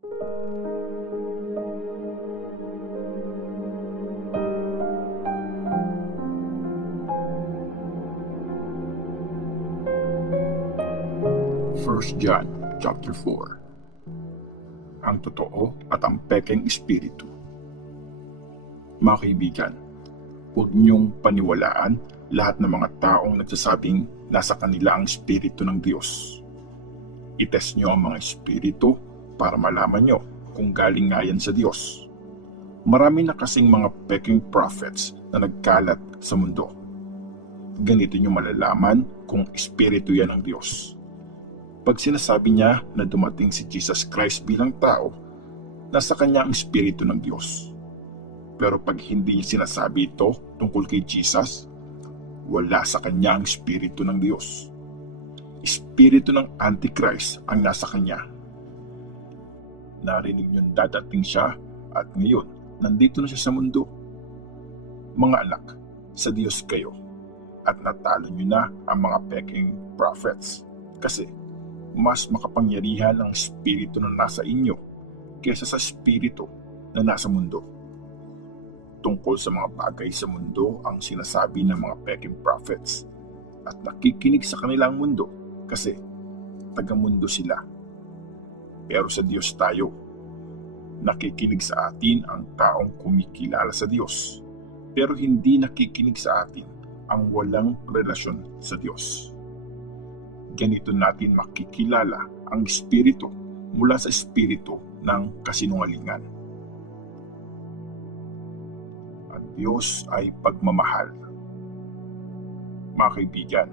First John chapter 4. Ang totoo at ang pekeng espiritu. Mga kaibigan, huwag niyong paniwalaan lahat ng mga taong nagsasabing nasa kanila ang espiritu ng Diyos. Itest niyo ang mga espiritu para malaman niyo kung galing nga yan sa Diyos. Marami na kasing mga peking prophets na nagkalat sa mundo. Ganito niyo malalaman kung espiritu yan ng Diyos. Pag sinasabi niya na dumating si Jesus Christ bilang tao, nasa kanya ang espiritu ng Diyos. Pero pag hindi niya sinasabi ito tungkol kay Jesus, wala sa kanya ang espiritu ng Diyos. Espiritu ng Antichrist ang nasa kanya. Narinig niyong dadating siya at ngayon, nandito na siya sa mundo. Mga anak, sa Diyos kayo at natalo niyo na ang mga peking prophets kasi mas makapangyarihan ang espiritu na nasa inyo kaysa sa espiritu na nasa mundo. Tungkol sa mga bagay sa mundo ang sinasabi ng mga peking prophets at nakikinig sa kanilang mundo kasi taga-mundo sila. Pero sa Diyos tayo, nakikinig sa atin ang taong kumikilala sa Diyos, pero hindi nakikinig sa atin ang walang relasyon sa Diyos. Ganito natin makikilala ang espiritu mula sa espiritu ng kasinungalingan. Ang Diyos ay pagmamahal. Mga kaibigan,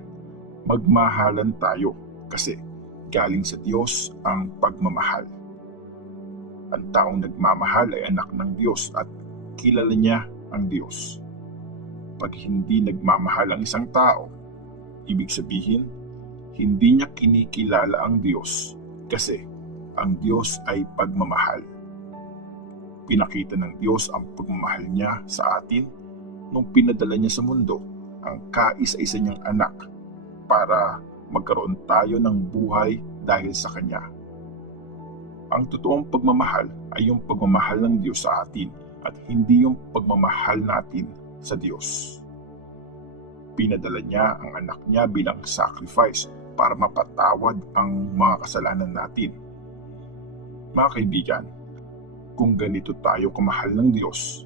magmahalan tayo kasi galing sa Diyos ang pagmamahal. Ang taong nagmamahal ay anak ng Diyos at kilala niya ang Diyos. Pag hindi nagmamahal ang isang tao, ibig sabihin, hindi niya kinikilala ang Diyos kasi ang Diyos ay pagmamahal. Pinakita ng Diyos ang pagmamahal niya sa atin nung pinadala niya sa mundo ang kaisa-isa niyang anak para magkaroon tayo ng buhay dahil sa Kanya. Ang totoong pagmamahal ay yung pagmamahal ng Diyos sa atin at hindi yung pagmamahal natin sa Diyos. Pinadala niya ang anak niya bilang sacrifice para mapatawad ang mga kasalanan natin. Mga kaibigan, kung ganito tayo kamahal ng Diyos,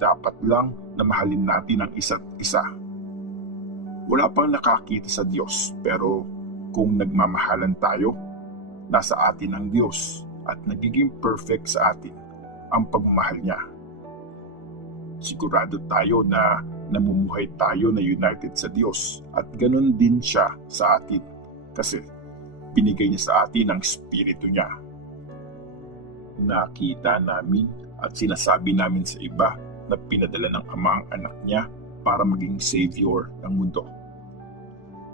dapat lang na mahalin natin ang isa't isa. Wala pang nakakita sa Diyos, pero kung nagmamahalan tayo, nasa atin ang Diyos at nagiging perfect sa atin ang pagmamahal niya. Sigurado tayo na namumuhay tayo na united sa Diyos at ganun din siya sa atin kasi binigay niya sa atin ang espiritu niya. Nakita namin at sinasabi namin sa iba na pinadala ng Ama ang anak niya para maging Savior ng mundo.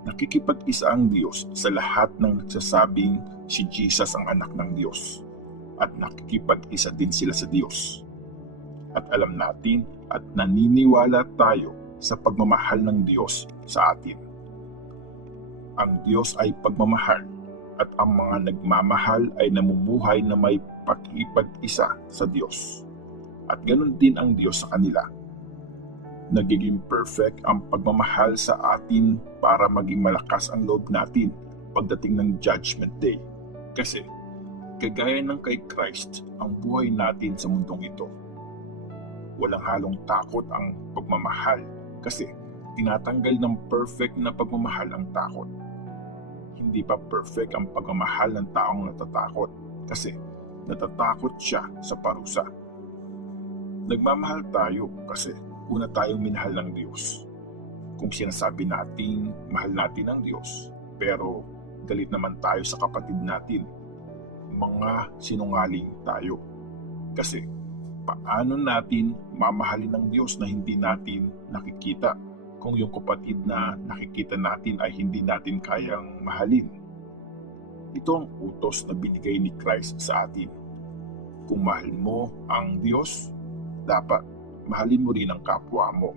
Nakikipag-isa ang Diyos sa lahat ng nagsasabing si Jesus ang anak ng Diyos at nakikipag-isa din sila sa Diyos. At alam natin at naniniwala tayo sa pagmamahal ng Diyos sa atin. Ang Diyos ay pagmamahal at ang mga nagmamahal ay namumuhay na may pakikipag-isa sa Diyos. At ganun din ang Diyos sa kanila. Nagiging perfect ang pagmamahal sa atin para maging malakas ang loob natin pagdating ng Judgment Day. Kasi kagaya ng kay Christ ang buhay natin sa mundong ito. Walang halong takot ang pagmamahal kasi tinatanggal ng perfect na pagmamahal ang takot. Hindi pa perfect ang pagmamahal ng taong natatakot kasi natatakot siya sa parusa. Nagmamahal tayo kasi una tayong minahal ng Diyos. Kung sinasabi natin mahal natin ang Diyos pero galit naman tayo sa kapatid natin, mga sinungaling tayo. Kasi paano natin mamahalin ng Diyos na hindi natin nakikita kung yung kapatid na nakikita natin ay hindi natin kayang mahalin? Ito ang utos na binigay ni Christ sa atin. Kung mahal mo ang Diyos, dapat mahalin mo rin ang kapwa mo.